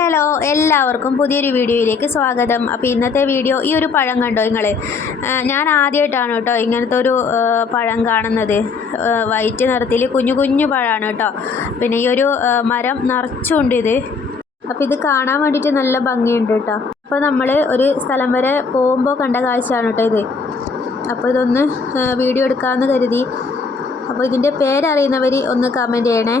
Hello എല്ലാവർക്കും പുതിയൊരു വീഡിയോയിലേക്ക് സ്വാഗതം. അപ്പോൾ ഇന്നത്തെ വീഡിയോ ഈ ഒരു പഴം കണ്ടോ നിങ്ങൾ ഞാൻ ആദ്യമായിട്ടാണ് കേട്ടോ ഇങ്ങനത്തെ ഒരു പഴം കാണുന്നത്. വൈറ്റ് നിറത്തിൽ കുഞ്ഞു കുഞ്ഞു പഴമാണ് കേട്ടോ. പിന്നെ ഈ ഒരു മരം നിറച്ചുണ്ട് ഇത്. അപ്പോൾ ഇത് കാണാൻ വേണ്ടിയിട്ട് നല്ല ഭംഗിയുണ്ട് കേട്ടോ. അപ്പോൾ നമ്മൾ ഒരു സ്ഥലം വരെ പോകുമ്പോൾ കണ്ട കാഴ്ചയാണ് കേട്ടോ ഇത്. അപ്പോൾ ഇതൊന്ന് വീഡിയോ എടുക്കാമെന്ന് കരുതി. അപ്പോൾ ഇതിന്റെ പേരറിയുന്നവർ ഒന്ന് കമന്റ് ചെയ്യണേ.